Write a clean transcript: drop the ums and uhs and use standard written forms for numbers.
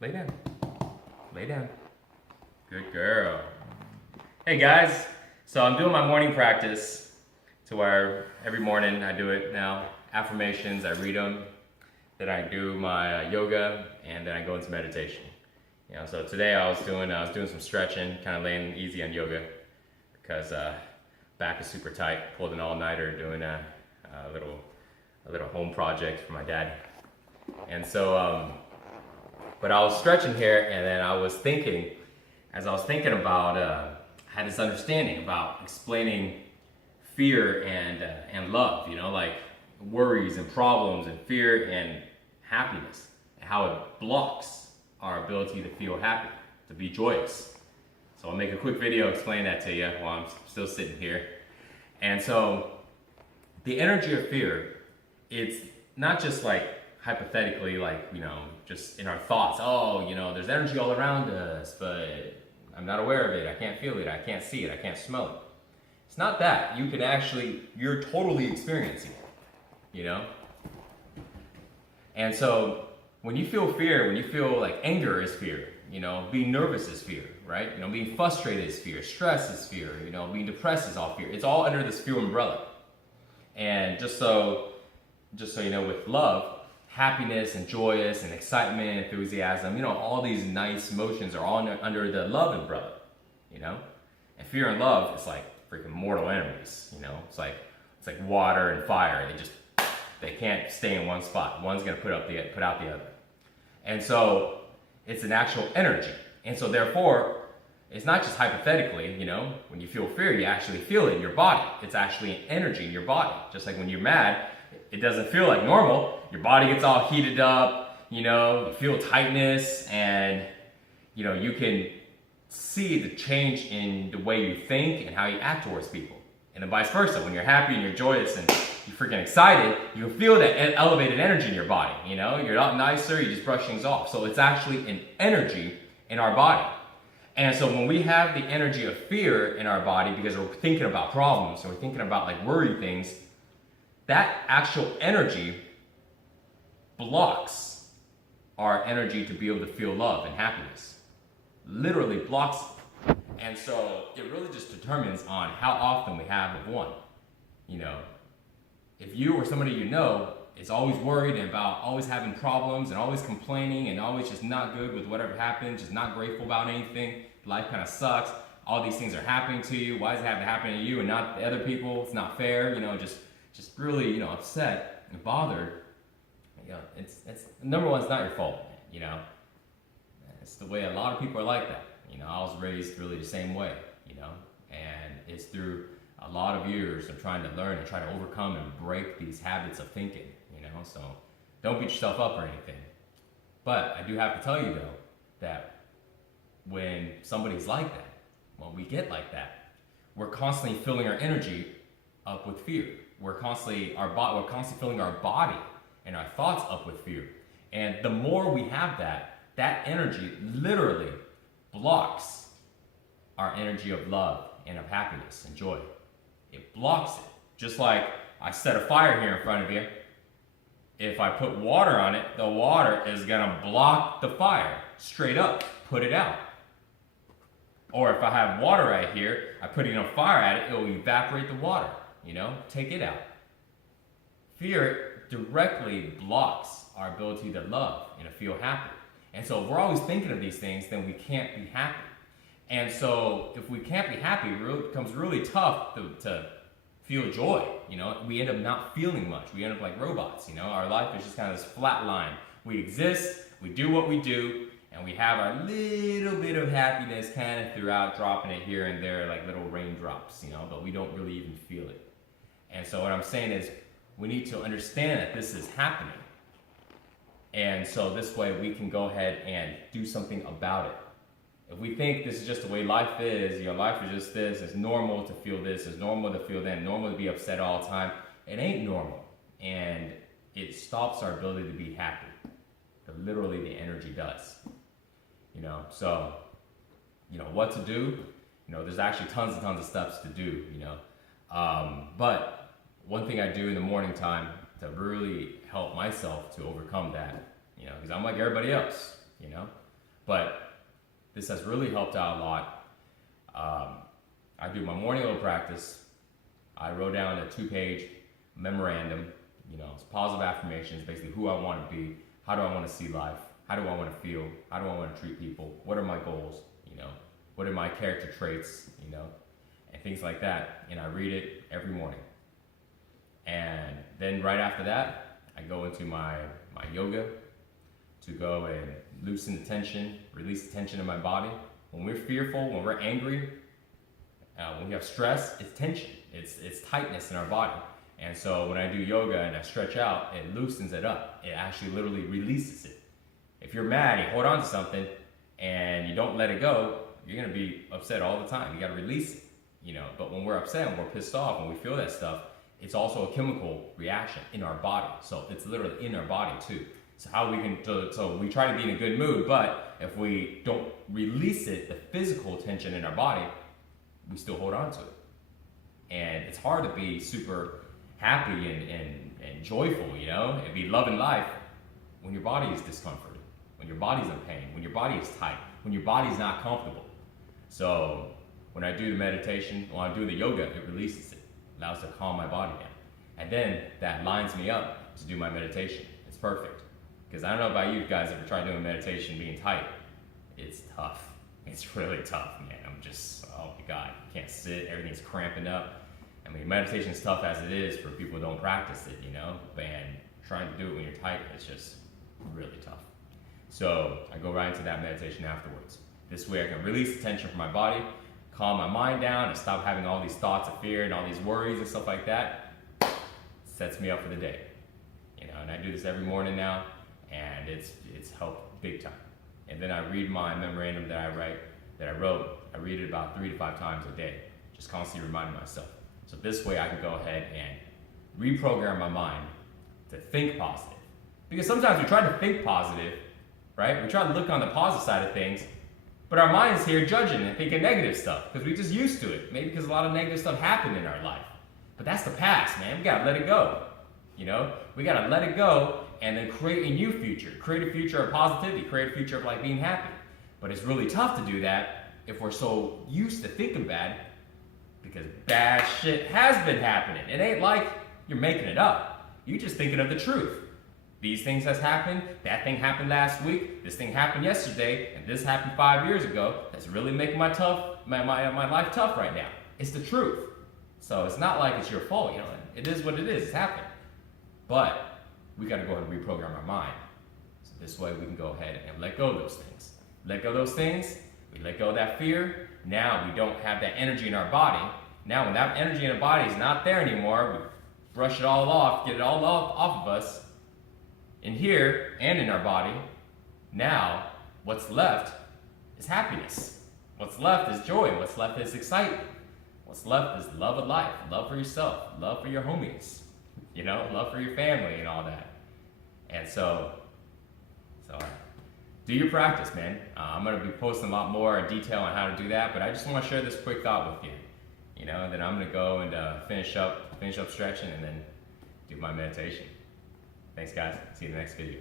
Lay down. Lay down. Good girl. Hey guys, so I'm doing my morning practice to where every morning I do it now. Affirmations, I read them. Then I do my yoga, and then I go into meditation. So today I was doing some stretching, kind of laying easy on yoga because back is super tight. Pulled an all-nighter doing a little home project for my dad, and so. But I was stretching here, and then I was thinking, as I was thinking about, I had this understanding about explaining fear and love. Like worries and problems and fear and happiness, and how it blocks our ability to feel happy, to be joyous. So I'll make a quick video explaining that to you while I'm still sitting here. And so the energy of fear, it's not just like hypothetically, like, just in our thoughts. Oh, there's energy all around us, but I'm not aware of it. I can't feel it. I can't see it. I can't smell it. It's not that. You're totally experiencing it, And so when you feel fear, when you feel like anger is fear, being nervous is fear, right? Being frustrated is fear, stress is fear, being depressed is all fear. It's all under this fear umbrella. And just so with love, happiness and joyous and excitement, enthusiasm, all these nice emotions are all under the love umbrella, And fear and love is like freaking mortal enemies, It's like water and fire. They can't stay in one spot. One's gonna put out the other. And so it's an actual energy. And so therefore, it's not just hypothetically, when you feel fear, you actually feel it in your body. It's actually an energy in your body. Just like when you're mad, it doesn't feel like normal. Your body gets all heated up, you feel tightness, and you can see the change in the way you think and how you act towards people. And then vice versa, when you're happy and you're joyous and you're freaking excited, you feel that elevated energy in your body, You're not nicer, you just brush things off. So it's actually an energy in our body. And so when we have the energy of fear in our body because we're thinking about problems and we're thinking about like worry things, that actual energy blocks our energy to be able to feel love and happiness. Literally blocks it. And so it really just determines on how often we have of one. If you or somebody is always worried about always having problems and always complaining and always just not good with whatever happens, just not grateful about anything, life kind of sucks, all these things are happening to you, why does it have to happen to you and not the other people, it's not fair, just really, upset and bothered, it's number one, it's not your fault, It's the way a lot of people are like that. I was raised really the same way, and it's through a lot of years of trying to learn and try to overcome and break these habits of thinking, so don't beat yourself up or anything. But I do have to tell you though, that when somebody's like that, when we get like that, we're constantly filling our energy up with fear. We're constantly filling our body and our thoughts up with fear. And the more we have that energy literally blocks our energy of love and of happiness and joy. It blocks it. Just like I set a fire here in front of you. If I put water on it, the water is gonna block the fire straight up, put it out. Or if I have water right here, I put it in a fire at it, it will evaporate the water, take it out. Fear directly blocks our ability to love and to feel happy. And so if we're always thinking of these things, then we can't be happy. And so if we can't be happy, it becomes really tough to feel joy. We end up not feeling much. We end up like robots. Our life is just kind of this flat line. We exist, we do what we do, and we have our little bit of happiness kind of throughout, dropping it here and there like little raindrops, but we don't really even feel it. And so what I'm saying is we need to understand that this is happening. And so this way we can go ahead and do something about it. If we think this is just the way life is, life is just this, it's normal to feel this, it's normal to feel that, normal to be upset all the time, it ain't normal. And it stops our ability to be happy. Literally the energy does. So, what to do? There's actually tons and tons of steps to do, but one thing I do in the morning time to really help myself to overcome that, because I'm like everybody else, But this has really helped out a lot. I do my morning little practice. I wrote down a 2-page memorandum. It's positive affirmations, basically who I want to be, how do I want to see life, how do I want to feel, how do I want to treat people, what are my goals, what are my character traits, and things like that. And I read it every morning. And then right after that, I go into my yoga to go and loosen the tension, release the tension in my body. When we're fearful, when we're angry, when we have stress, it's tension. It's tightness in our body. And so when I do yoga and I stretch out, it loosens it up. It actually literally releases it. If you're mad, you hold on to something and you don't let it go, you're gonna be upset all the time. You gotta release it, But when we're upset and we're pissed off, when we feel that stuff, it's also a chemical reaction in our body. So it's literally in our body too. So we try to be in a good mood, but if we don't release it, the physical tension in our body, we still hold on to it. And it's hard to be super happy and joyful, and be loving life when your body is discomforted, when your body's in pain, when your body is tight, when your body's not comfortable. So when I do the meditation, when I do the yoga, it releases it, allows it to calm my body down. And then that lines me up to do my meditation. It's perfect. Because I don't know about you guys ever tried doing meditation being tight. It's tough. It's really tough, man. Oh my God, you can't sit, everything's cramping up. I mean, meditation is tough as it is for people who don't practice it, and trying to do it when you're tight, it's just really tough. So I go right into that meditation afterwards. This way I can release the tension from my body, calm my mind down, and stop having all these thoughts of fear and all these worries and stuff like that. Sets me up for the day. And I do this every morning now, and it's helped big time. And then I read my memorandum that I wrote. I read it about 3 to 5 times a day, just constantly reminding myself. So this way I can go ahead and reprogram my mind to think positive. Because sometimes we try to think positive, right? We try to look on the positive side of things, but our mind is here judging and thinking negative stuff because we're just used to it. Maybe because a lot of negative stuff happened in our life. But that's the past, man. We gotta let it go. We gotta let it go and then create a new future. Create a future of positivity, create a future of being happy. But it's really tough to do that if we're so used to thinking bad, because bad shit has been happening. It ain't like you're making it up. You're just thinking of the truth. These things has happened, that thing happened last week, this thing happened yesterday, and this happened 5 years ago. That's really making my life tough right now. It's the truth. So it's not like it's your fault, It is what it is, it's happened. But we gotta go ahead and reprogram our mind. So this way we can go ahead and let go of those things. Let go of those things, we let go of that fear. Now we don't have that energy in our body. Now when that energy in our body is not there anymore, we brush it all off, get it all off of us, in here and in our body. Now what's left is happiness. What's left is joy. What's left is excitement. What's left is love of life, love for yourself, love for your homies, love for your family and all that. And so do your practice, man. I'm going to be posting a lot more detail on how to do that, but I just want to share this quick thought with you. And then I'm going to go and finish up stretching and then do my meditation. Thanks, guys. See you in the next video.